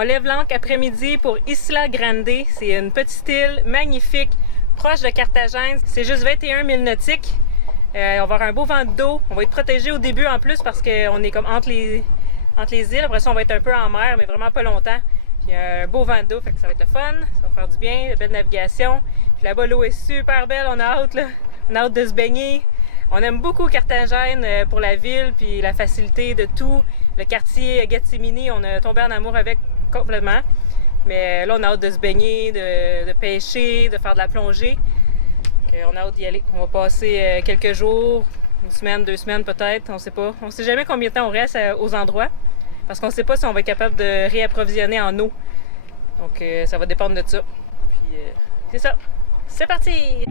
On lève l'ancre après-midi pour Isla Grande. C'est une petite île magnifique, proche de Carthagène. C'est juste 21 milles nautiques. On va avoir un beau vent de dos. On va être protégé au début en plus parce qu'on est comme entre les îles. Après ça, on va être un peu en mer, mais vraiment pas longtemps. Puis un beau vent de dos, fait que ça va être le fun. Ça va faire du bien, de belle navigation. Puis là-bas, l'eau est super belle. On a hâte, là. On a hâte de se baigner. On aime beaucoup Carthagène pour la ville puis la facilité de tout. Le quartier Gethsemane, on a tombé en amour avec complètement. Mais là, on a hâte de se baigner, de pêcher, de faire de la plongée. On a hâte d'y aller. On va passer quelques jours, une semaine, 2 semaines peut-être, on sait pas. On sait jamais combien de temps on reste aux endroits. Parce qu'on sait pas si on va être capable de réapprovisionner en eau. Donc ça va dépendre de ça. Puis c'est ça. C'est parti!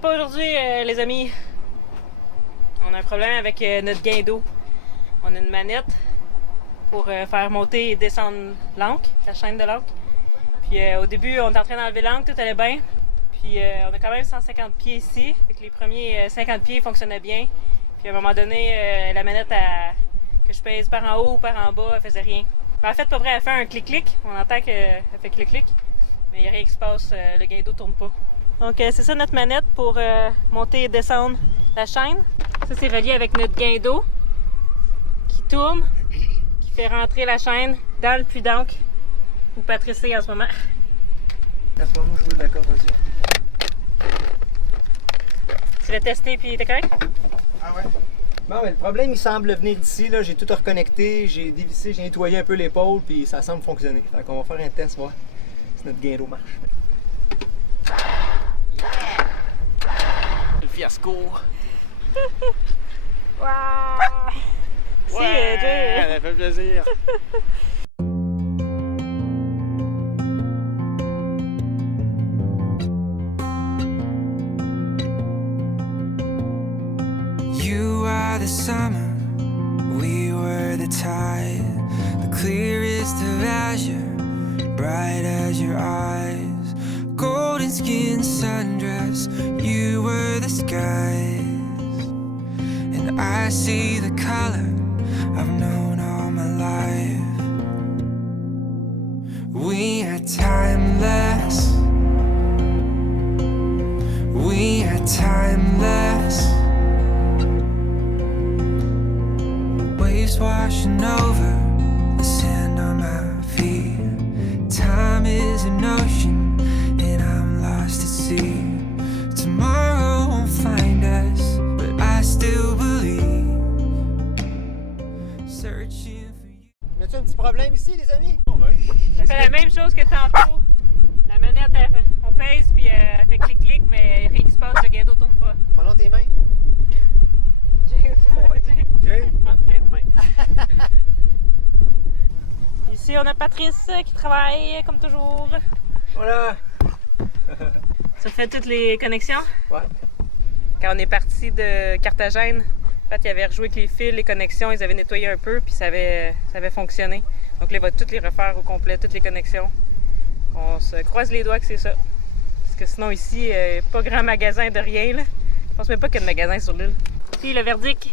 Pas aujourd'hui, les amis. On a un problème avec notre gain d'eau. On a une manette pour faire monter et descendre l'ancre, la chaîne de l'ancre. Puis au début, on est en train d'enlever l'ancre, tout allait bien. Puis on a quand même 150 pieds ici. Fait que les premiers 50 pieds fonctionnaient bien. Puis à un moment donné, la manette, que je pèse par en haut ou par en bas, elle faisait rien. Mais en fait, pas vrai, elle fait un clic-clic. On entend qu'elle fait clic-clic. Mais il n'y a rien qui se passe, le gain d'eau tourne pas. Donc c'est ça notre manette pour monter et descendre la chaîne. Ça c'est relié avec notre guin d'eau qui tourne, qui fait rentrer la chaîne dans le puits d'encre où Patrice est en ce moment. D'après moi, je veux de la corde aussi. Tu l'as testé puis t'es correct? Ah ouais? Bon, mais le problème, il semble venir d'ici. J'ai tout reconnecté, j'ai dévissé, j'ai nettoyé un peu l'épaule, puis ça semble fonctionner. Fait qu'on va faire un test, voir si notre guin d'eau marche. Le fiasco! Waouh! Ouais, ça fait plaisir! You are the summer, we were the tide, the clearest of azure, bright as your eyes. Golden skin sundress, you were the skies. And I see the color I've known all my life. We are timeless. We are timeless. Waves washing over the sand on my feet. Time is an ocean. Tomorrow won't find us, but I still believe. Searching for you. Y a-t-il un petit problème ici, les amis? Ça fait la même chose que tantôt. La manette, on pèse puis elle fait clic-clic, mais rien qui se passe, le guin d'eau tourne pas. Maintenant tes mains. J'ai entre mains. Ici, on a Patrice qui travaille comme toujours. Voilà. Ça fait toutes les connexions? Ouais. Quand on est parti de Carthagène, en fait, ils avaient rejoué avec les fils, les connexions, ils avaient nettoyé un peu, puis ça avait fonctionné. Donc là, il va toutes les refaire au complet, toutes les connexions. On se croise les doigts que c'est ça. Parce que sinon, ici, pas grand magasin de rien, là. Je pense même pas qu'il y a de magasin sur l'île. Puis le verdict?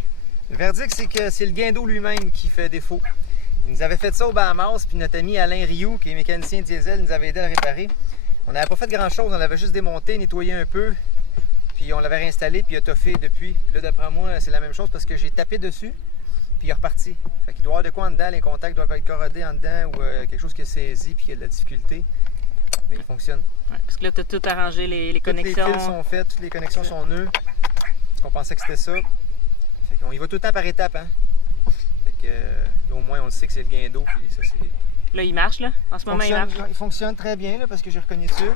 Le verdict, c'est que c'est le guin d'eau lui-même qui fait défaut. Il nous avait fait ça au Bahamas, puis notre ami Alain Rioux, qui est mécanicien diesel, nous avait aidé à le réparer. On n'avait pas fait grand-chose, on l'avait juste démonté, nettoyé un peu, puis on l'avait réinstallé, puis il a toffé depuis. Puis là, d'après moi, c'est la même chose parce que j'ai tapé dessus, puis il est reparti. Fait qu'il doit y avoir de quoi en dedans, les contacts doivent être corrodés en dedans ou quelque chose qui est saisi puis qui a de la difficulté. Mais il fonctionne. Ouais, parce que là, tu as tout arrangé, les connexions. Toutes les fils sont faits, toutes les connexions sont nœuds. Parce qu'on pensait que c'était ça. Fait qu'on y va tout le temps par étapes, hein. Fait que là, au moins, on le sait que c'est le gain d'eau, puis ça, c'est... Là, il marche, là. En ce moment, il marche. Il fonctionne très bien, là, parce que j'ai reconnu dessus.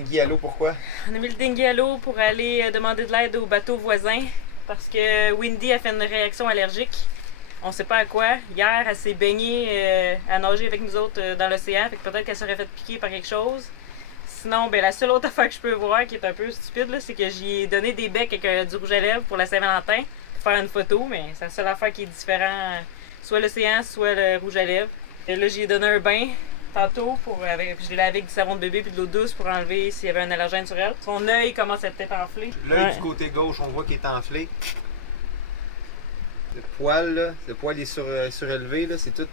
dinghy à l'eau, pourquoi? On a mis le dinghy à l'eau pour aller demander de l'aide au bateau voisin parce que Windy a fait une réaction allergique. On sait pas à quoi. Hier, elle s'est baignée à nager avec nous autres dans l'océan, fait que peut-être qu'elle serait fait piquer par quelque chose. Sinon, ben, la seule autre affaire que je peux voir qui est un peu stupide, c'est que j'y ai donné des becs avec du rouge à lèvres pour la Saint-Valentin pour faire une photo, mais c'est la seule affaire qui est différente, soit l'océan, soit le rouge à lèvres. Et là, j'y ai donné un bain tantôt, je l'ai lavé avec du savon de bébé puis de l'eau douce pour enlever s'il y avait un allergène sur elle. Son œil commence à peut-être enfler. L'œil du côté gauche, on voit qu'il est enflé. Le poil, là, le poil est surélevé, là, c'est tout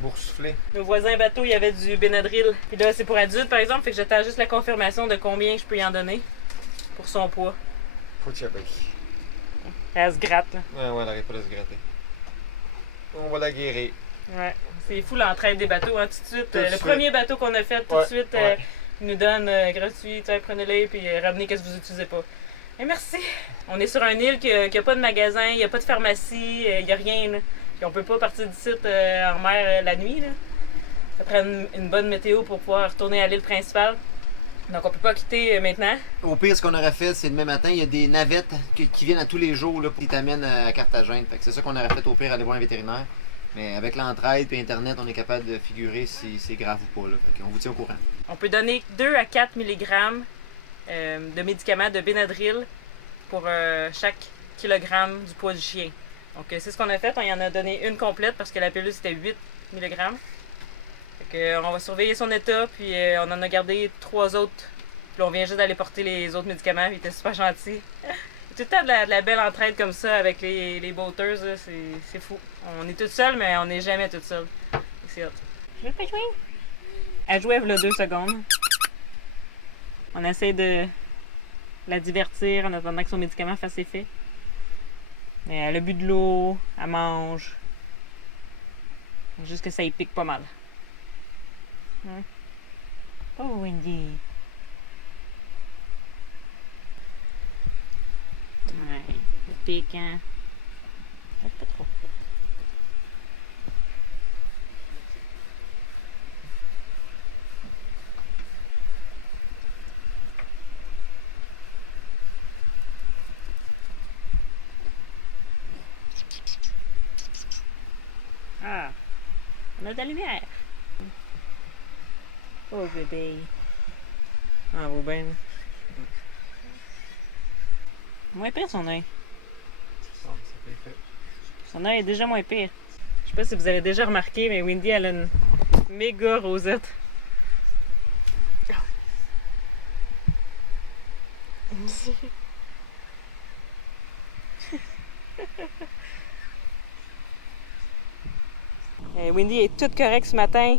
boursouflé. Nos voisins bateau, il y avait du Benadryl. Puis là, c'est pour adultes, par exemple, fait que j'attends juste la confirmation de combien je peux y en donner pour son poids. Faut le chaper. Elle se gratte, là. Ouais, elle arrête pas de se gratter. On va la guérir. Ouais. C'est fou l'entraide des bateaux, hein, tout de suite. Tout de le suite. premier bateau qu'on a fait, tout de suite, ouais. ils nous donnent gratuit, prenez-les, puis ramenez qu'est-ce que vous utilisez pas. Et merci! On est sur une île qui a pas de magasin, il n'y a pas de pharmacie, il n'y a rien. Là. Puis on peut pas partir d'ici en mer la nuit. Là. Ça prend une bonne météo pour pouvoir retourner à l'île principale. Donc on peut pas quitter maintenant. Au pire, ce qu'on aurait fait, c'est demain matin, il y a des navettes qui viennent à tous les jours là, qui t'amènent à Carthagène. Fait que c'est ça qu'on aurait fait au pire, aller voir un vétérinaire. Mais avec l'entraide et Internet, on est capable de figurer si c'est grave ou pas. Là. Fait qu'on vous tient au courant. On peut donner 2 à 4 mg de médicaments de Benadryl pour chaque kilogramme du poids du chien. Donc c'est ce qu'on a fait. On y en a donné une complète parce que la pilule c'était 8 mg. On va surveiller son état, puis on en a gardé 3 autres. Puis on vient juste d'aller porter les autres médicaments. Il était super gentil. Tout le temps de la belle entraide comme ça avec les boaters, c'est fou. On est toutes seules, mais on n'est jamais toutes seules. C'est hot. Je veux pas jouer. Elle jouait il y a 2 secondes. On essaie de la divertir en attendant que son médicament fasse effet. Mais elle a bu de l'eau, elle mange. Juste que ça y pique pas mal. Hein? Oh, Wendy. Ouais, le pique, hein? Pas trop. Ah, on a de la lumière. Oh bébé. Ah, vaut bien. Moins pire son œil. Son œil est déjà moins pire. Je sais pas si vous avez déjà remarqué, mais Windy elle a une méga rosette. Windy est toute correcte ce matin.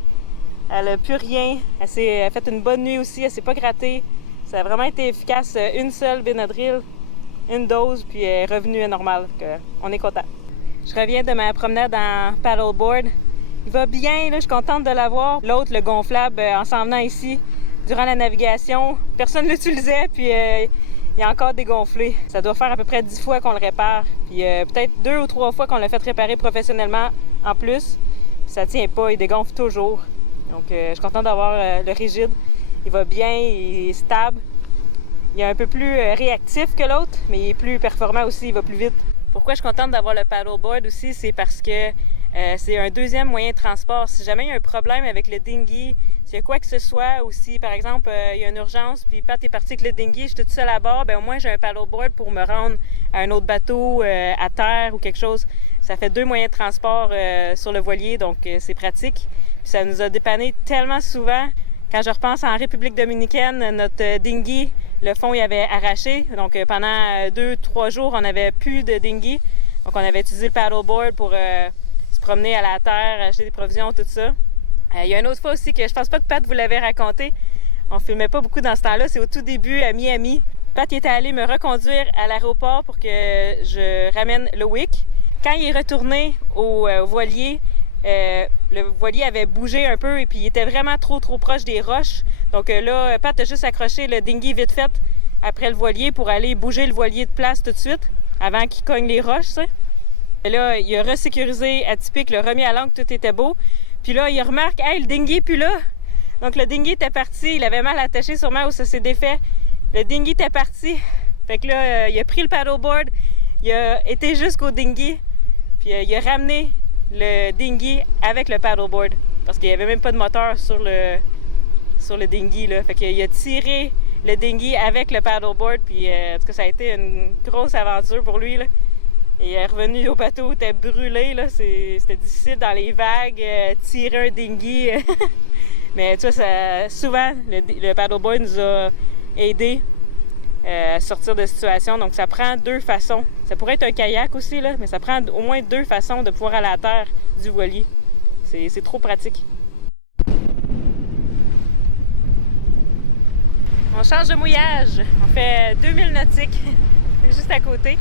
Elle n'a plus rien. Elle a fait une bonne nuit aussi. Elle s'est pas grattée. Ça a vraiment été efficace. Une seule Benadryl, une dose, puis elle est revenue à normal. On est content. Je reviens de ma promenade en paddleboard. Il va bien, là, je suis contente de l'avoir. L'autre, le gonflable, en s'en venant ici, durant la navigation, personne ne l'utilisait, puis il a encore dégonflé. Ça doit faire à peu près 10 fois qu'on le répare. Puis peut-être 2 ou 3 fois qu'on l'a fait réparer professionnellement en plus. Puis ça tient pas, il dégonfle toujours. Donc je suis contente d'avoir le rigide. Il va bien, il est stable. Il est un peu plus réactif que l'autre, mais il est plus performant aussi, il va plus vite. Pourquoi je suis contente d'avoir le paddleboard aussi, c'est parce que c'est un deuxième moyen de transport. Si jamais il y a un problème avec le dinghy, s'il y a quoi que ce soit, ou si par exemple il y a une urgence, puis Pat est parti avec le dinghy, je suis toute seule à bord, bien au moins j'ai un paddleboard pour me rendre à un autre bateau, à terre ou quelque chose. Ça fait 2 moyens de transport sur le voilier, donc c'est pratique. Puis ça nous a dépanné tellement souvent. Quand je repense en République dominicaine, notre dinghy, le fond il avait arraché. Donc pendant 2-3 jours, on n'avait plus de dinghy. Donc on avait utilisé le paddleboard pour se promener à la terre, acheter des provisions, tout ça. Il y a une autre fois aussi que je pense pas que Pat vous l'avait raconté. On filmait pas beaucoup dans ce temps-là. C'est au tout début à Miami. Pat était allé me reconduire à l'aéroport pour que je ramène le wick. Quand il est retourné au voilier, le voilier avait bougé un peu et puis il était vraiment trop proche des roches. Donc là, Pat a juste accroché le dinghy vite fait après le voilier pour aller bouger le voilier de place tout de suite avant qu'il cogne les roches, ça. Et là, il a resécurisé Atypique, le remis à l'angle, tout était beau. Puis là, il remarque, hey, le dinghy est plus là. Donc le dinghy était parti, il avait mal attaché sûrement où ça s'est défait. Le dinghy était parti. Fait que là, il a pris le paddleboard, il a été jusqu'au dinghy, puis il a ramené le dinghy avec le paddleboard. Parce qu'il n'y avait même pas de moteur sur le dinghy, là. Fait qu'il a tiré le dinghy avec le paddleboard, puis en tout cas, ça a été une grosse aventure pour lui, là. Et il est revenu au bateau, il était brûlé, là. C'était difficile dans les vagues, tirer un dinghy. Mais tu vois, souvent, le paddleboard nous a aidés à sortir de situation. Donc, ça prend deux façons. Ça pourrait être un kayak aussi, là, mais ça prend au moins deux façons de pouvoir aller à la terre du voilier. C'est trop pratique. On change de mouillage. On fait 2000 nautiques. C'est juste à côté.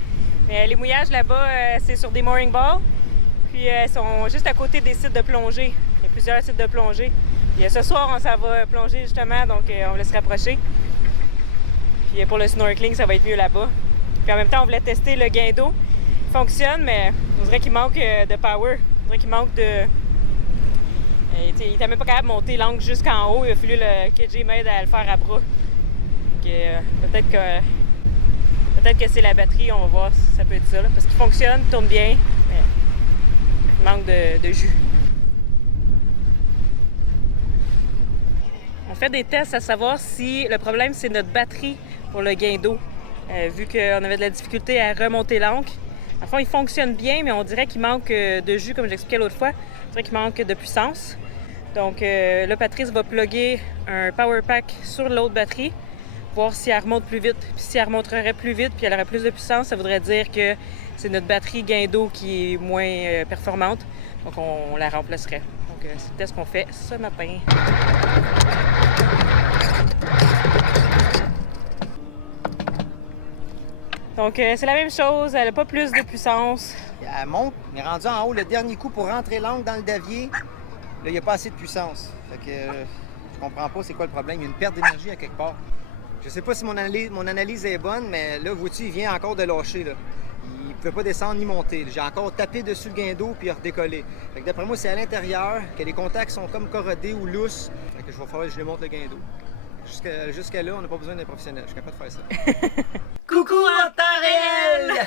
Mais les mouillages là-bas, c'est sur des mooring balls. Puis, ils sont juste à côté des sites de plongée. Il y a plusieurs sites de plongée. Puis, ce soir, on s'en va plonger justement, donc on va se rapprocher. Puis, pour le snorkeling, ça va être mieux là-bas. Puis, en même temps, on voulait tester le gain d'eau. Il fonctionne, mais on dirait qu'il manque de power. On dirait qu'il manque de... il n'était même pas capable de monter l'angle jusqu'en haut. Il a fallu que KJ m'aide à le faire à bras. Peut-être que c'est la batterie, on va voir si ça peut être ça. Là, parce qu'il fonctionne, il tourne bien, mais il manque de jus. On fait des tests à savoir si le problème c'est notre batterie pour le gain d'eau. Vu qu'on avait de la difficulté à remonter l'ancre. En fond, il fonctionne bien, mais on dirait qu'il manque de jus, comme j'expliquais l'autre fois. On dirait qu'il manque de puissance. Donc là, Patrice va plugger un power pack sur l'autre batterie, voir si elle remonte plus vite. Puis si elle remonterait plus vite puis elle aurait plus de puissance, ça voudrait dire que c'est notre batterie gain d'eau qui est moins performante. Donc on la remplacerait. Donc c'est le test qu'on fait ce matin. Donc c'est la même chose, elle n'a pas plus de puissance. Elle monte, mais rendu en haut, le dernier coup pour rentrer l'angle dans le davier, là, il n'y a pas assez de puissance. Fait que je comprends pas c'est quoi le problème. Il y a une perte d'énergie à quelque part. Je sais pas si mon analyse est bonne, mais là, vois-tu, il vient encore de lâcher, là. Il ne pouvait pas descendre ni monter. J'ai encore tapé dessus le gain d'eau puis il a redécollé. Fait que d'après moi, c'est à l'intérieur que les contacts sont comme corrodés ou lousses. Fait que je vais falloir que je lui monte le gain d'eau. Jusqu'à là, on n'a pas besoin d'un professionnel. Je suis capable de faire ça. Coucou en temps réel!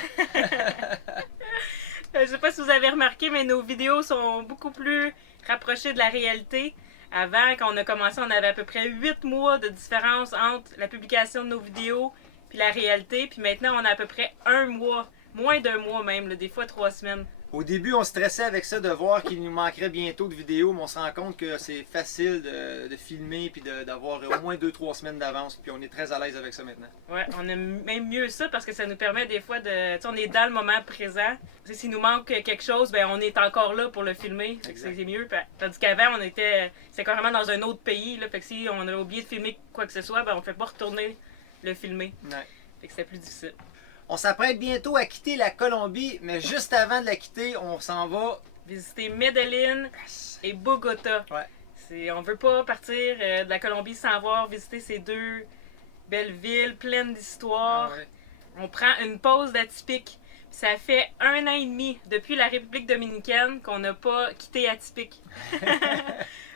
Je sais pas si vous avez remarqué, mais nos vidéos sont beaucoup plus rapprochées de la réalité. Avant, quand on a commencé, on avait à peu près 8 mois de différence entre la publication de nos vidéos puis la réalité. Puis maintenant, on a à peu près 1 mois, moins d'1 mois même, là, des fois 3 semaines. Au début, on stressait avec ça de voir qu'il nous manquerait bientôt de vidéos, mais on se rend compte que c'est facile de filmer puis d'avoir au moins 2-3 semaines d'avance. Puis on est très à l'aise avec ça maintenant. Ouais, on aime même mieux ça parce que ça nous permet des fois de... Tu sais, on est dans le moment présent. Tu sais, s'il nous manque quelque chose, ben on est encore là pour le filmer. Fait que c'est mieux. Tandis qu'avant, c'était carrément dans un autre pays. Là, fait que si on avait oublié de filmer quoi que ce soit, ben on ne fait pas retourner le filmer. Ouais. Fait que c'est plus difficile. On s'apprête bientôt à quitter la Colombie, mais juste avant de la quitter, on s'en va visiter Medellín et Bogota. Ouais. On veut pas partir de la Colombie sans avoir visité ces deux belles villes pleines d'histoire. Ah ouais. On prend une pause d'Atypique. Ça fait 1 an et demi depuis la République dominicaine qu'on n'a pas quitté Atypique.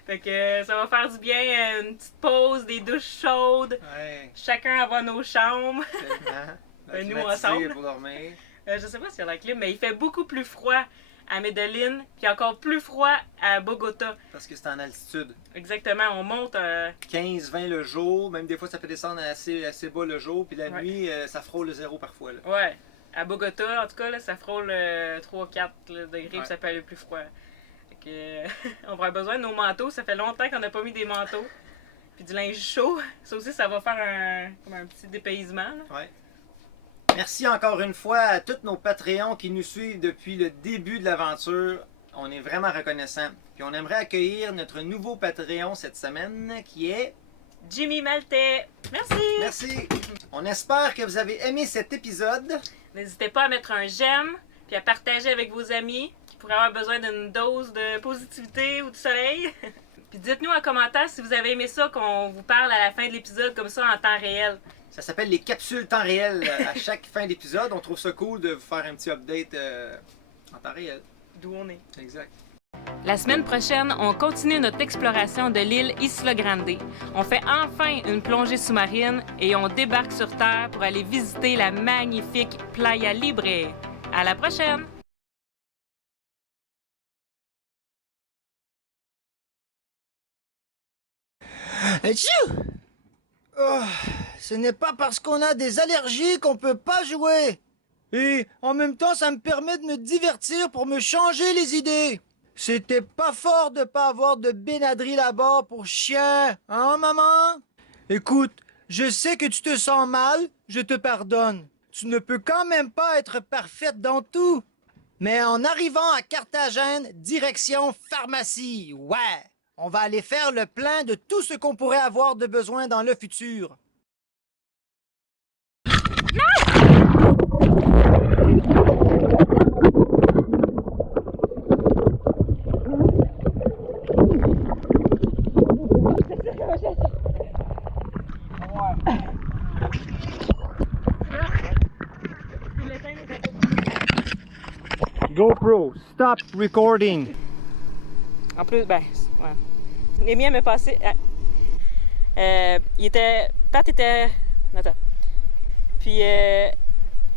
Fait que ça va faire du bien, une petite pause, des douches chaudes. Ouais. Chacun avoir nos chambres. Nous ensemble. Pour dormir. Je sais pas s'il y a la clim, mais il fait beaucoup plus froid à Medellín, puis encore plus froid à Bogota. Parce que c'est en altitude. Exactement, on monte... 15-20 le jour, même des fois ça peut descendre assez bas le jour, puis la nuit, ça frôle le zéro parfois. Là. Ouais, à Bogota, en tout cas, là, ça frôle 3-4 degrés, puis ça peut aller plus froid. Fait que, on va avoir besoin de nos manteaux, ça fait longtemps qu'on n'a pas mis des manteaux. Puis du linge chaud, ça aussi, ça va faire comme un petit dépaysement. Là. Ouais. Merci encore une fois à tous nos Patreons qui nous suivent depuis le début de l'aventure. On est vraiment reconnaissants. Puis on aimerait accueillir notre nouveau Patreon cette semaine qui est... Jimmy Maltais. Merci! Merci! On espère que vous avez aimé cet épisode. N'hésitez pas à mettre un j'aime, puis à partager avec vos amis qui pourraient avoir besoin d'une dose de positivité ou de soleil. Puis dites-nous en commentaire si vous avez aimé ça, qu'on vous parle à la fin de l'épisode comme ça en temps réel. Ça s'appelle les capsules temps réel à chaque fin d'épisode. On trouve ça cool de vous faire un petit update en temps réel. D'où on est. Exact. La semaine prochaine, on continue notre exploration de l'île Isla Grande. On fait enfin une plongée sous-marine et on débarque sur Terre pour aller visiter la magnifique Playa Libre. À la prochaine! Atchou! Oh, ce n'est pas parce qu'on a des allergies qu'on peut pas jouer. Et en même temps, ça me permet de me divertir pour me changer les idées. C'était pas fort de pas avoir de Benadryl à bord pour chien, hein, maman? Écoute, je sais que tu te sens mal, je te pardonne. Tu ne peux quand même pas être parfaite dans tout. Mais en arrivant à Carthagène, direction pharmacie, ouais! On va aller faire le plein de tout ce qu'on pourrait avoir de besoin dans le futur. GoPro, stop recording. En plus, ben, ouais. Les miens m'est passé. Pat était. Attends. Puis,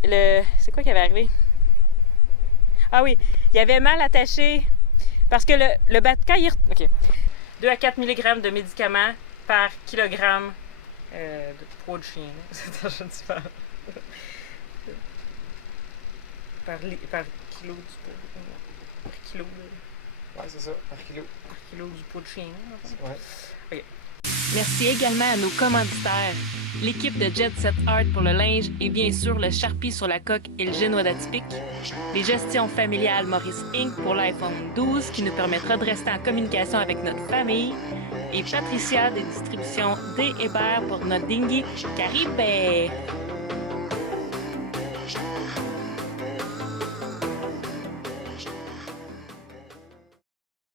c'est quoi qui avait arrivé? Ah oui, il avait mal attaché. Parce que le quand il. OK. 2 à 4 mg de médicaments par kilogramme de peau de chien. Je ne sais pas. Par kilo du pot. Par kilo. Ouais, c'est ça, par kilo. Par kilo du pot de chien. Ouais. Okay. Merci également à nos commanditaires, l'équipe de Jet Set Art pour le linge et bien sûr le Sharpie sur la coque et le génois atypique, les gestions familiales Maurice Inc. pour l'iPhone 12 qui nous permettra de rester en communication avec notre famille et Patricia des distributions D. Hébert pour notre dinghy Caribe.